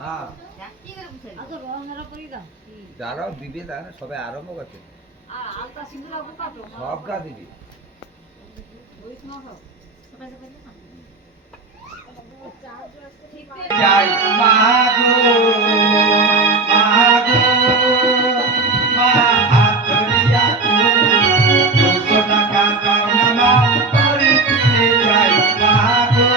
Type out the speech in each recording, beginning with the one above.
হ্যাঁ যারাও দিবে তারা সবাই আরম্ভ করছে সব গা দিবি যাই মাগো মাগো মা হাত ধরিয়া দুশো টাকা দাও না মা বাড়িতে যাই মাগো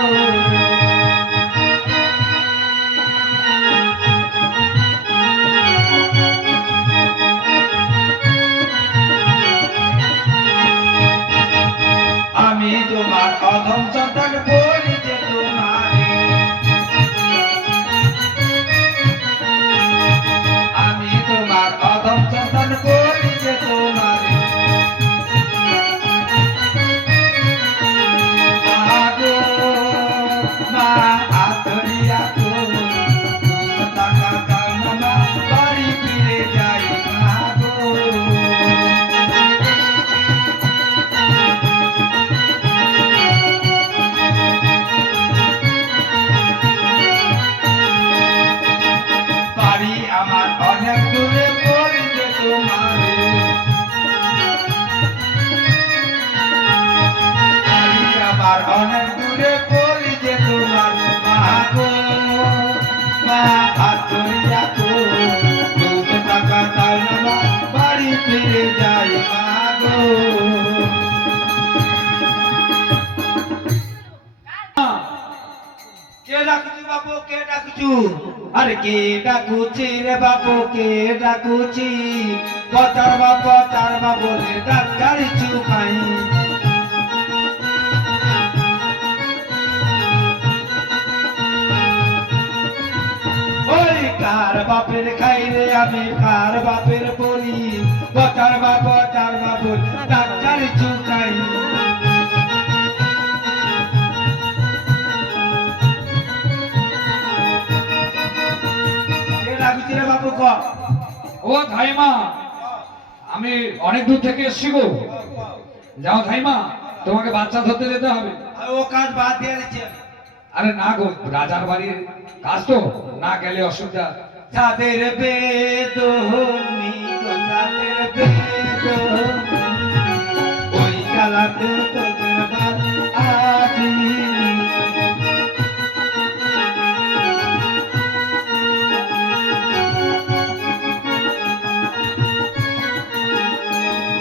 আমি তোমার অধম সন্তান বলি যে তোমারে আমি তোমার অধম সন্তান বলি যে তোমারে মাগো মা হাত ধরিয়া দুশো টাকা দাও না মা বাড়ি ফিরে যাই মাগো বাড়ি আমার অনেক দূরে পড়িতে তোমারে বাড়ি আমার অনেক দূরে পড়িতে তোমার মাগো মা হাত ধরিয়া দুশো টাকা দাও না মা বাড়ি ফিরে যাই মাগো কে ডাকুছি বাপু কে ডাকুছু আরে কে ডাকুছি রে বাপু কে ডাকুছি পচার বা বলে ডাক্তার চুকাই ওই কার বাপের খাই রে আমি কার বাপের বলি পচার বা বলে ডাক্তার চুকাই বাবু ক ও ধাইমা আমি অনেক দূর থেকে এসছি গো যাও ধাইমা তোমাকে বাচ্চা ধরতে যেতে হবে ও কাজ বাদ দিয়ে দিচ্ছে আরে না গো রাজার বাড়ির কাজ তো না গেলে অসুবিধা তাদের বেদনি তাদের বেদনি ওই কালাতে তোদের বাদ আদিনি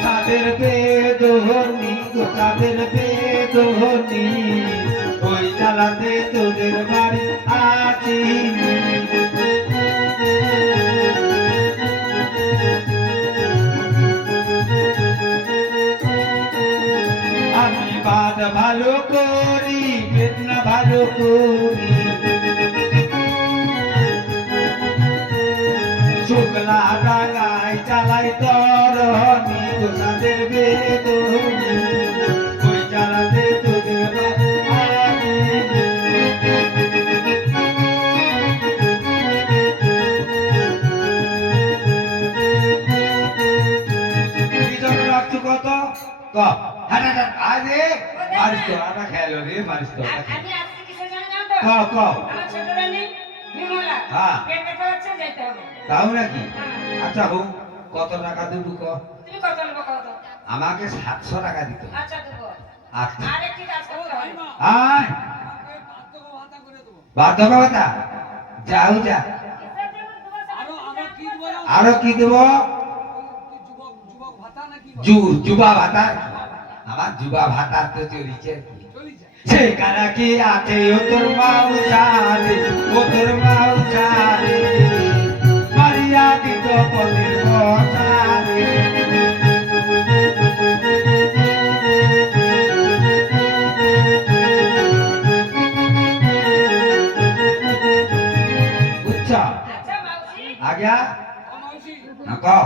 তাদের বেদনি তাদের বেদনি ওই জ্বালাতে তোদের বাড়ি আছিনি আমি বাদ ভালো করি বেদনা ভালো করি শুক্লা ডাঙায় চালাই তরণি তাদের বেদনি ওই জ্বালাতে তোদের বাড়ি আছিনি কত ক হাটা আরে মারিস তো আটা খেলো রে মারিস তো আমি আজকে কিছু জানি না তো ক ক আমার ছোট রানী বিমলা হ্যাঁ পেট ব্যথা হচ্ছে যেতে হবে তাও নাকি আচ্ছা হোক কত টাকা দেবো ক তুমি কত নেবো কত আমাকে 700 টাকা দিতে হবে। আচ্ছা দেবো আচ্ছা আরে কি কাজ করতে হবে আয় বাধ্যক ভাতা যাও যা আরো কি দেব যুবা ভাতা আমার যুবা ভাতা তো চলিছে সেখানে কি আছে ও তোর মাউসারে ও তোর মাউসারে মারিয়া দিত পদের বসারে বুঝছো আচ্ছা মাউসি আজ্ঞা না কও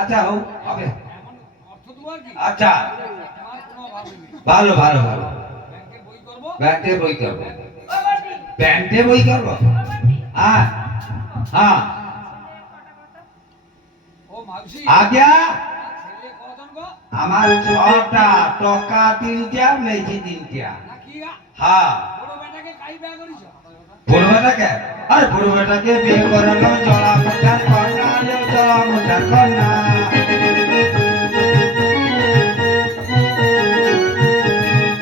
আচ্ছা হোক হবে আচ্ছা ভালো ভালো ভালো ব্যাংকে বই করবো ও বড়ি ব্যাংকে বই করবো ও বড়ি হ্যাঁ হ্যাঁ আজ্ঞা আমার 6টা টাকা 3টা মেজি 3টা হ্যাঁ বড় বেটাকে আর বুড়ো বেটাকে বিয়ে করালাম জলা মোটার কন্যা লো জলা মোটার কন্যা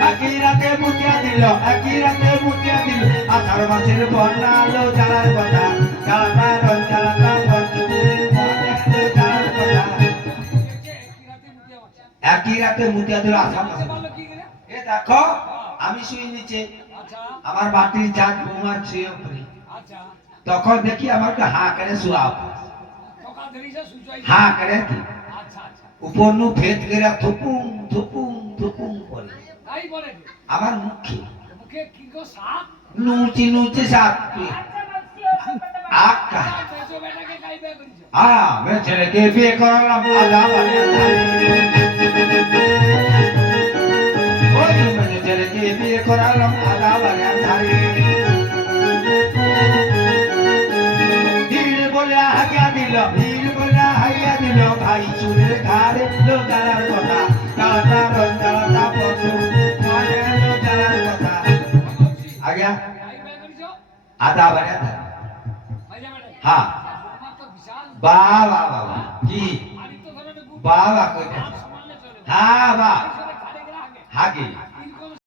একই রাতে মুতিয়া দিল আষাঢ় মাসের বন্যা লো জ্বালার কথা জ্বালাটা রন জ্বালাটা পঞ্চপুরের মনে লো জ্বালার কথা একই রাতে মুতিয়া দিল আষাঢ় মাসের এ দেখো আমি শুয়ে নিচে আমার মাটির চাঁদ ঘুমার শুয়ে উপরে তখন দেখি আমাকে হা করে শুয়াও হা করে উপর নু ভেদ করে থুপুং থুপুং থুপুং করে আমার মুখে নুচি নুচি সাপ আক্কা मैं चले के बिये करलाम आधा बारे ओई मैं चले के बिये करलाम आधा बारे धारी धीर बोले हागिया दिल भाई चुरे घारे लो जालार कथा जालाता रन जालाता पथु माने लो जालार कथा आ गया आधा बारे धारी हाँ वाह वाह वाह वाह जी वाह वाह कोई हाँ वाह आगे